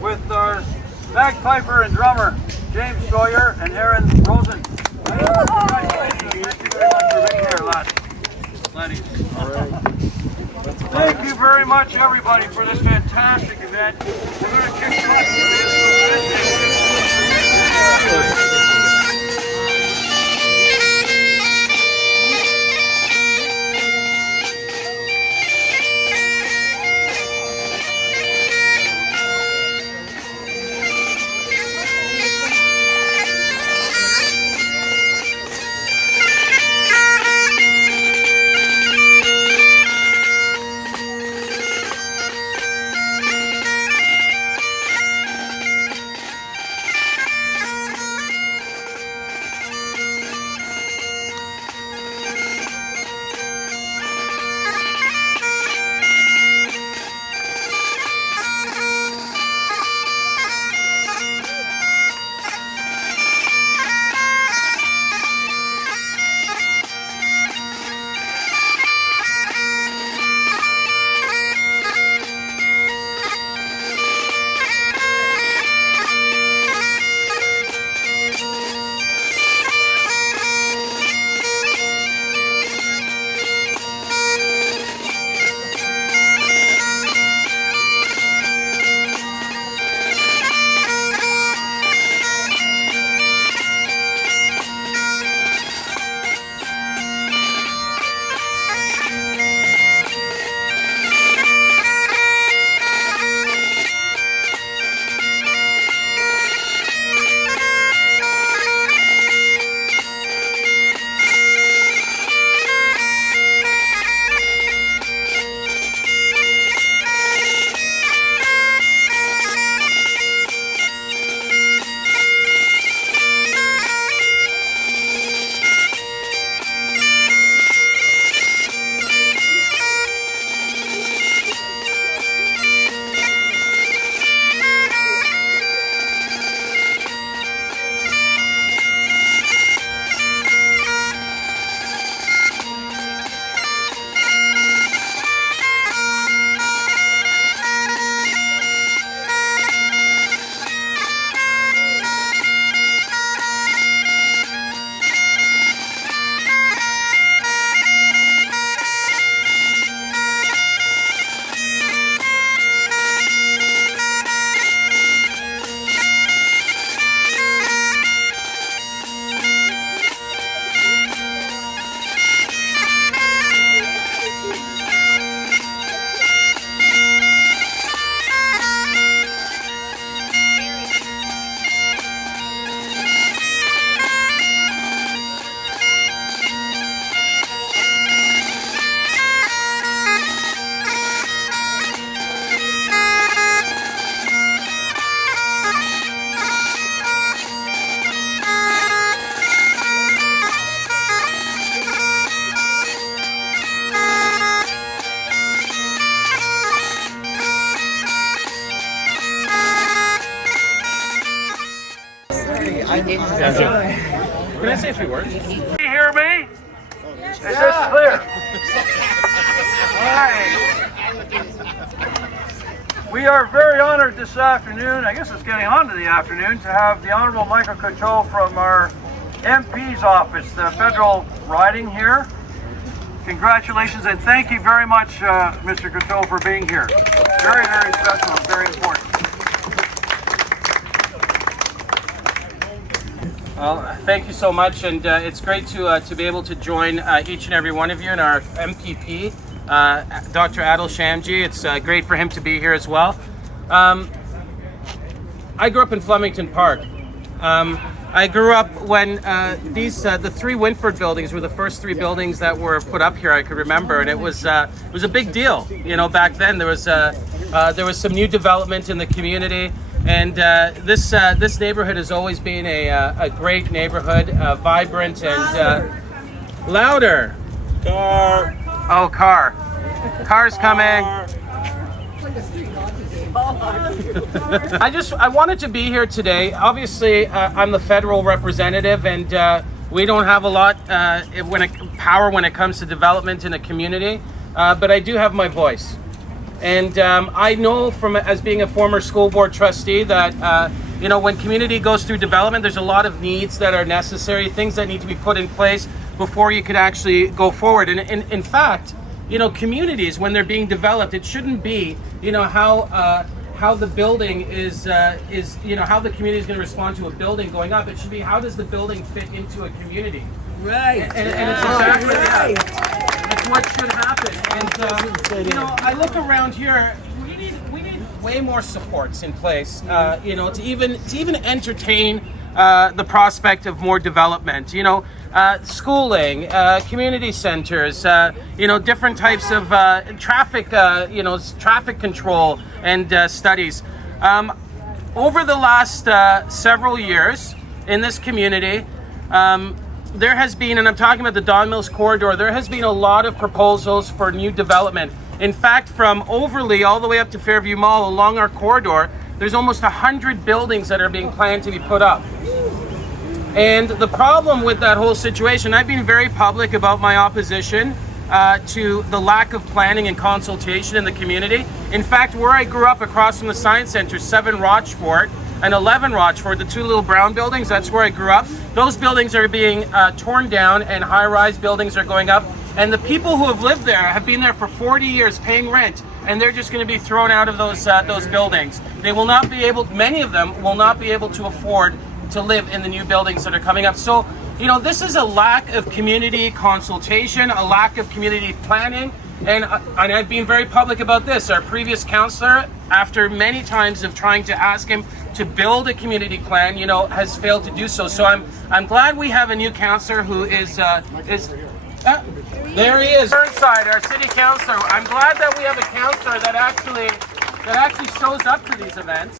with our bagpiper and drummer, James Sawyer and Aaron Rosen. Thank you very much for being here, laddies. Thank you very much, everybody, for this fantastic event. We're going to kick off Can I say a few words? Can you hear me? Is this clear? All right. We are very honored this afternoon, I guess it's getting on to the afternoon, to have the Honorable Michael Coteau from our MP's office, the federal riding here. Congratulations and thank you very much, Mr. Coteau, for being here. Very, very special and very important. Well, thank you so much, and it's great to be able to join each and every one of you in our MPP, Dr. Adil Shamji. It's great for him to be here as well. I grew up in Flemington Park. I grew up when the three Winford buildings were the first three buildings that were put up here I could remember, and it was a big deal. You know, back then there was some new development in the community. And this neighborhood has always been a great neighborhood, vibrant and louder. Car. Oh, car. Cars coming. I wanted to be here today. Obviously, I'm the federal representative, and we don't have a lot power when it comes to development in a community. But I do have my voice. And I know from as being a former school board trustee that you know, when community goes through development, there's a lot of needs that are necessary, things that need to be put in place before you could actually go forward. And in fact, you know, communities, when they're being developed, it shouldn't be, you know, how the building is you know, how the community is going to respond to a building going up. It should be, how does the building fit into a community? Right. And it's exactly that. It's what should happen. And you know, I look around here. We need way more supports in place. You know, to even entertain the prospect of more development. You know, schooling, community centers. You know, different types of traffic. You know, traffic control and studies. Over the last several years in this community. There has been, and I'm talking about the Don Mills corridor, there has been a lot of proposals for new development. In fact, from Overlea all the way up to Fairview Mall along our corridor, there's almost 100 buildings that are being planned to be put up. And the problem with that whole situation, I've been very public about my opposition to the lack of planning and consultation in the community. In fact, where I grew up across from the Science Center, 7 Rochfort, and 11 Rochfort, the 2 little brown buildings, that's where I grew up. Those buildings are being torn down and high-rise buildings are going up. And the people who have lived there have been there for 40 years paying rent, and they're just going to be thrown out of those buildings. They will not be able, many of them will not be able to afford to live in the new buildings that are coming up. So, you know, this is a lack of community consultation, a lack of community planning. And I've been very public about this. Our previous councillor, after many times of trying to ask him to build a community plan, you know, has failed to do so. So I'm glad we have a new councillor who is there he is, Burnside, our city councillor. I'm glad that we have a councillor that actually shows up to these events.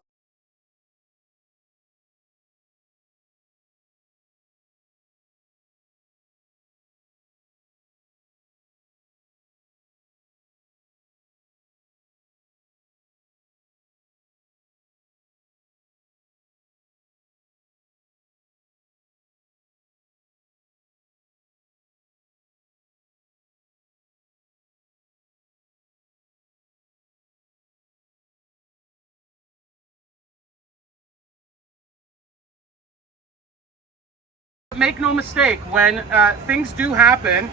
Make no mistake, when things do happen,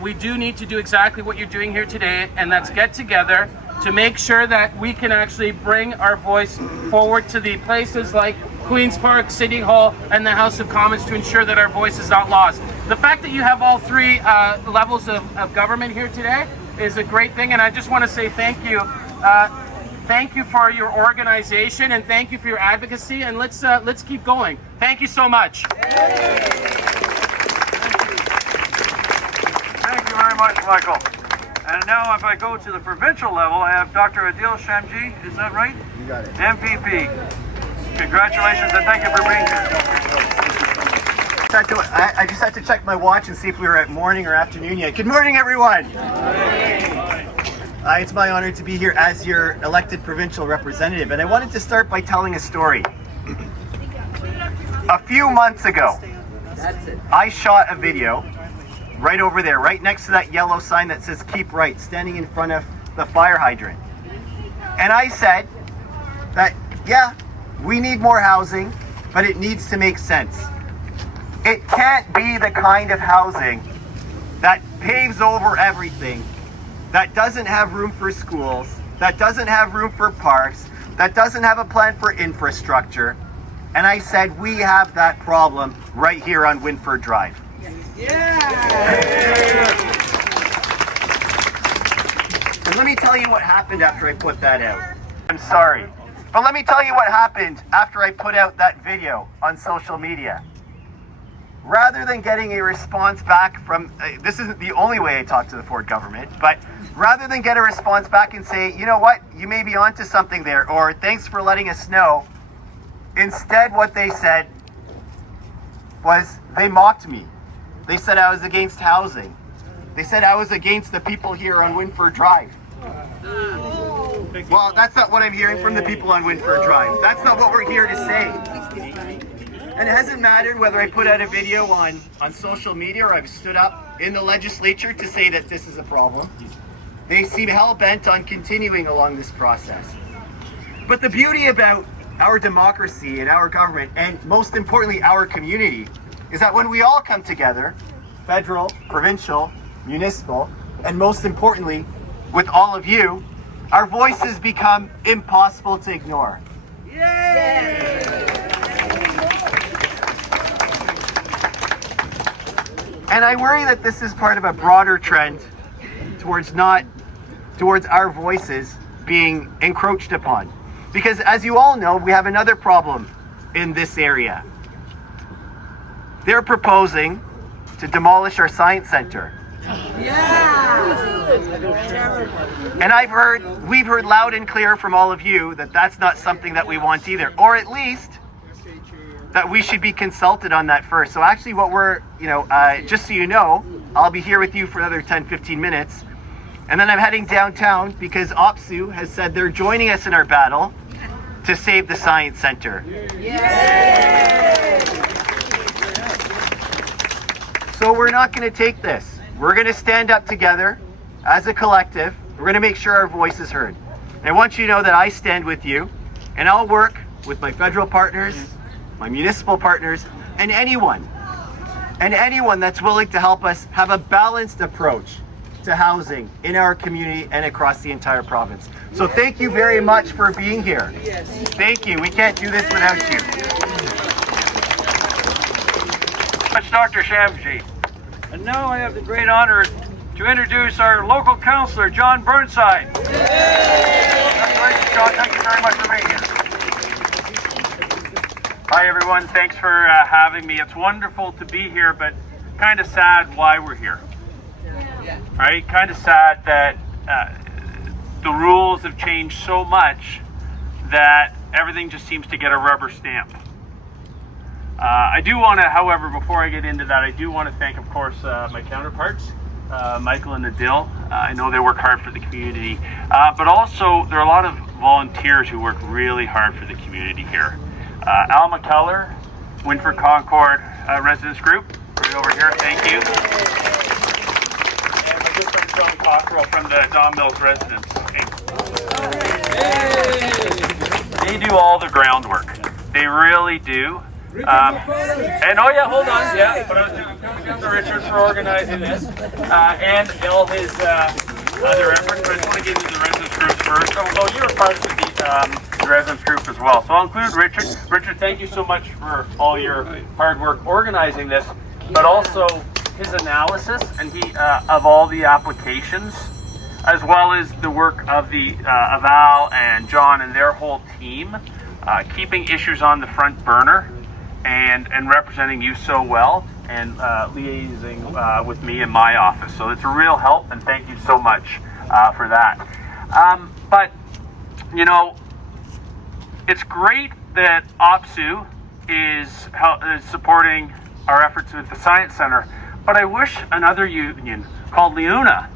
we do need to do exactly what you're doing here today, and that's get together to make sure that we can actually bring our voice forward to the places like Queen's Park, City Hall, and the House of Commons to ensure that our voice is not lost. The fact that you have all 3 levels of government here today is a great thing, and I just want to say thank you. Thank you for your organization, and thank you for your advocacy, and let's keep going. Thank you so much. Thank you very much, Michael. And now if I go to the provincial level, I have Dr. Adil Shamji, is that right? You got it. MPP. Congratulations and thank you for being here. I just had to check my watch and see if we were at morning or afternoon yet. Good morning, everyone. It's my honor to be here as your elected provincial representative, and I wanted to start by telling a story. A few months ago, I shot a video right over there, right next to that yellow sign that says "Keep Right," standing in front of the fire hydrant. And I said that, yeah, we need more housing, but it needs to make sense. It can't be the kind of housing that paves over everything, that doesn't have room for schools, that doesn't have room for parks, that doesn't have a plan for infrastructure. And I said, we have that problem right here on Winford Drive. Yeah. And let me tell you what happened after I put that out. I'm sorry, but let me tell you what happened after I put out that video on social media. Rather than getting a response back from, this isn't the only way I talk to the Ford government, but rather than get a response back and say, you know what, you may be onto something there, or thanks for letting us know, instead what they said was they mocked me. They said I was against housing. They said I was against the people here on Winford Drive. Well, that's not what I'm hearing from the people on Winford Drive. That's not what we're here to say. And it hasn't mattered whether I put out a video on social media or I've stood up in the legislature to say that this is a problem. They seem hell-bent on continuing along this process. But the beauty about our democracy and our government, and most importantly our community, is that when we all come together, federal, provincial, municipal, and most importantly, with all of you, our voices become impossible to ignore. And I worry that this is part of a broader trend towards our voices being encroached upon. Because as you all know, we have another problem in this area. They're proposing to demolish our science center. And we've heard loud and clear from all of you that that's not something that we want either, or at least that we should be consulted on that first. So actually what we're, just so you know, I'll be here with you for another 10-15 minutes. And then I'm heading downtown because OPSU has said they're joining us in our battle to save the Science Center. So we're not going to take this. We're going to stand up together as a collective. We're going to make sure our voice is heard. And I want you to know that I stand with you, and I'll work with my federal partners, my municipal partners, and anyone that's willing to help us have a balanced approach to housing in our community and across the entire province. So thank you very much for being here. Thank you. We can't do this without you. That's Dr. Shamji. And now I have the great honor to introduce our local councillor, John Burnside. Congratulations, John. Thank you very much for being here. Hi, everyone. Thanks for having me. It's wonderful to be here, but kind of sad why we're here. Right? Kind of sad that the rules have changed so much that everything just seems to get a rubber stamp. I do want to, however, before I get into that, I do want to thank, of course, my counterparts, Michael and Adil. I know they work hard for the community, but also there are a lot of volunteers who work really hard for the community here. Al McKellar, Winford Concord Residence Group, right over here, thank you. And my good friend Sean Cockrell from the Don Mills Residence. They do all the groundwork. They really do. And oh yeah, hold on, yeah, but I'm coming down to Richard for organizing this, and all his other efforts, but I just want to get into the residence group first, although you're part of the residence group as well. So I'll include Richard. Richard, thank you so much for all your hard work organizing this, but also his analysis and of all the applications, as well as the work of of Al and John and their whole team, keeping issues on the front burner. And representing you so well and liaising with me in my office. So it's a real help, and thank you so much for that. But, it's great that OPSU is supporting our efforts with the Science Center, but I wish another union called Leuna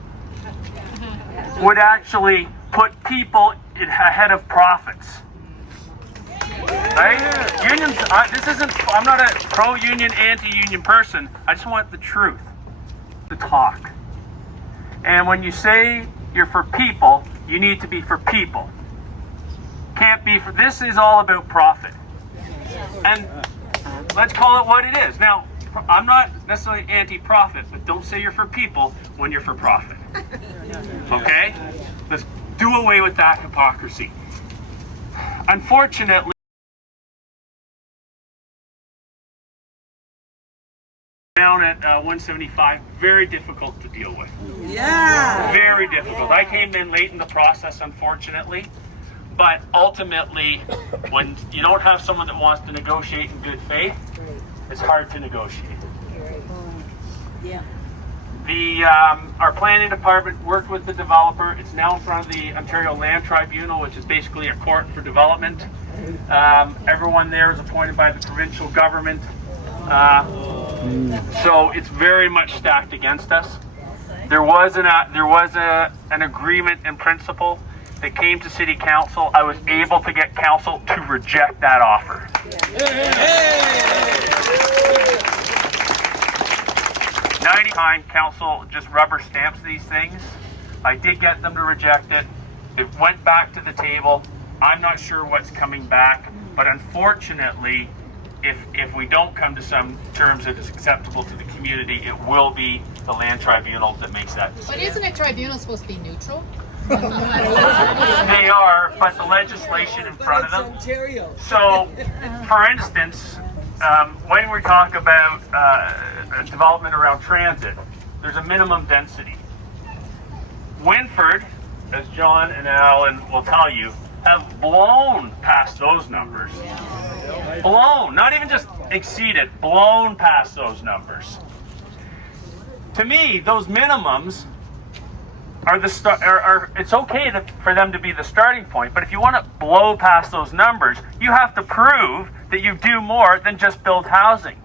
would actually put people ahead of profits. Right? Unions, I'm not a pro-union, anti-union person. I just want the truth, the talk. And when you say you're for people, you need to be for people. Can't be for, this is all about profit. And let's call it what it is. Now, I'm not necessarily anti-profit, but don't say you're for people when you're for profit. Okay? Let's do away with that hypocrisy. Unfortunately, down at 175, very difficult to deal with. Yeah. Very difficult. I came in late in the process, unfortunately, but ultimately, when you don't have someone that wants to negotiate in good faith, it's hard to negotiate. Yeah. Our planning department worked with the developer. It's now in front of the Ontario Land Tribunal, which is basically a court for development. Everyone there is appointed by the provincial government. So it's very much stacked against us. There was an agreement in principle that came to City Council. I was able to get Council to reject that offer. 90 times Council just rubber stamps these things. I did get them to reject it. It went back to the table. I'm not sure what's coming back, but unfortunately, if we don't come to some terms that is acceptable to the community, it will be the land tribunal that makes that decision. But isn't a tribunal supposed to be neutral? They are, but the legislation in front of them. So, for instance, when we talk about development around transit, there's a minimum density. Winford, as John and Alan will tell you, have blown past those numbers. Blown, not even just exceeded, blown past those numbers. To me, those minimums are it's okay for them to be the starting point, but if you want to blow past those numbers, you have to prove that you do more than just build housing.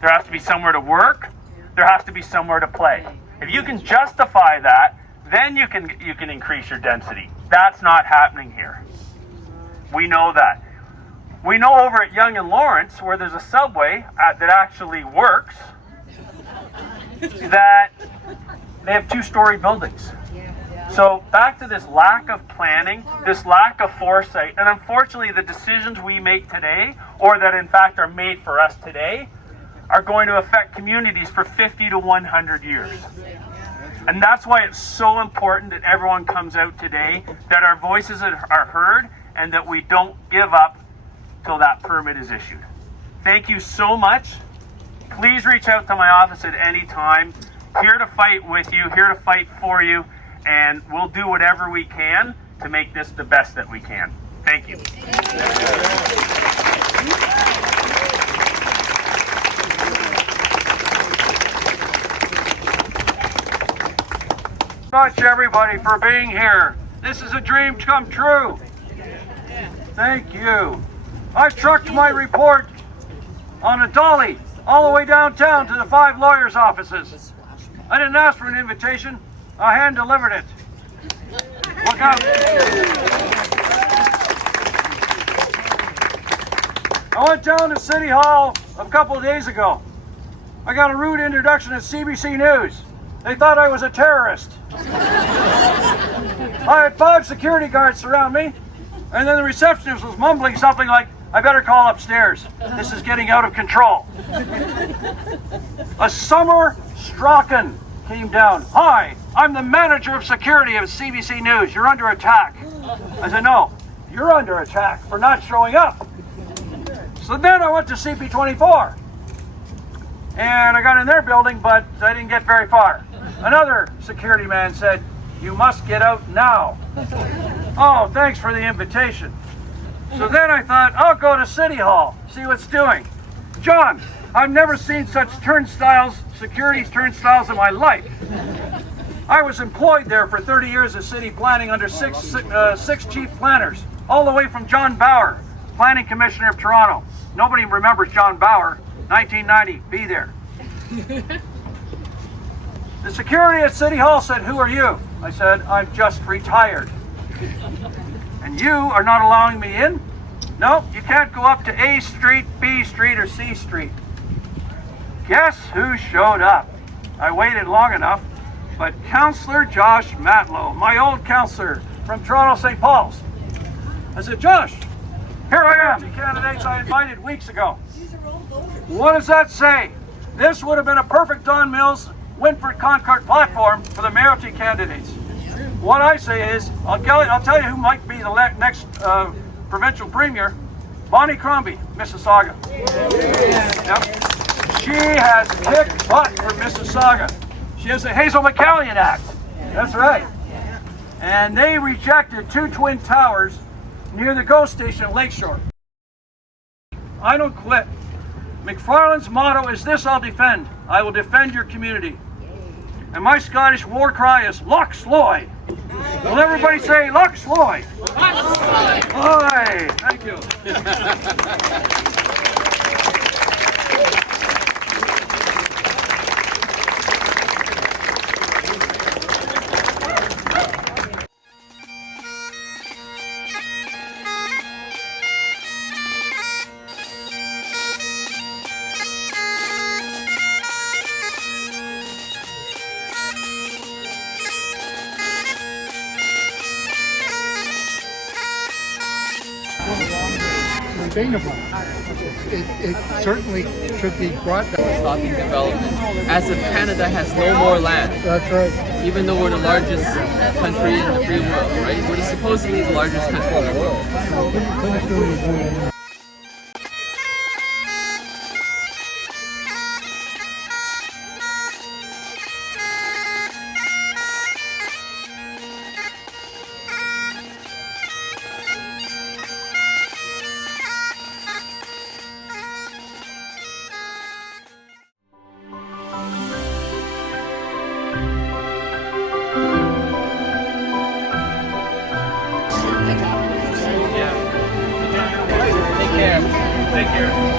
There has to be somewhere to work, there has to be somewhere to play. If you can justify that, then you can increase your density. That's not happening here. We know that. We know over at Yonge and Lawrence, where there's a subway that actually works, that they have two-story buildings. So back to this lack of planning, this lack of foresight, and unfortunately the decisions we make today, or that in fact are made for us today, are going to affect communities for 50 to 100 years. And that's why it's so important that everyone comes out today, that our voices are heard, and that we don't give up till that permit is issued. Thank you so much. Please reach out to my office at any time. Here to fight with you, here to fight for you, and we'll do whatever we can to make this the best that we can. Thank you. Much everybody for being here. This is a dream come true. Thank you. I trucked my report on a dolly all the way downtown to the 5 lawyers' offices. I didn't ask for an invitation. I hand delivered it. Look out. I went down to City Hall a couple of days ago. I got a rude introduction at CBC News. They thought I was a terrorist. I had 5 security guards surround me, and then the receptionist was mumbling something like, "I better call upstairs. This is getting out of control." A Summer Strachan came down. "Hi, I'm the manager of security of CBC News. You're under attack." I said, "No, you're under attack for not showing up." So then I went to CP24. And I got in their building, but I didn't get very far. Another security man said, "You must get out now." "Oh, thanks for the invitation." So then I thought, I'll go to City Hall, see what's doing. John, I've never seen such turnstiles, security turnstiles in my life. I was employed there for 30 years as city planning under six chief planners, all the way from John Bauer, planning commissioner of Toronto. Nobody remembers John Bauer. 1990, be there. The security at City Hall said, "Who are you?" I said, "I'm just retired." "And you are not allowing me in?" "No, you can't go up to A Street, B Street, or C Street." Guess who showed up? I waited long enough, but Councillor Josh Matlow, my old councillor from Toronto St. Paul's. I said, "Josh, here I am, the candidates I invited weeks ago. What does that say? This would have been a perfect Don Mills, Winford Concord platform for the mayoralty candidates." What I say is, I'll tell you who might be the next provincial premier. Bonnie Crombie, Mississauga. Yep. She has kicked butt for Mississauga. She has the Hazel McCallion Act. That's right. And they rejected 2 twin towers near the GO station at Lakeshore. I don't quit. McFarlane's motto is this: I'll defend. I will defend your community. And my Scottish war cry is Loch Sloy. Will everybody say Loch Sloy? Loch Sloy! Aye, thank you. sustainable. It certainly should be brought down. Stopping development, as if Canada has no more land. That's right. Even though we're the largest country in the free world, right? We're supposedly the largest country in the world. Take care. Take care.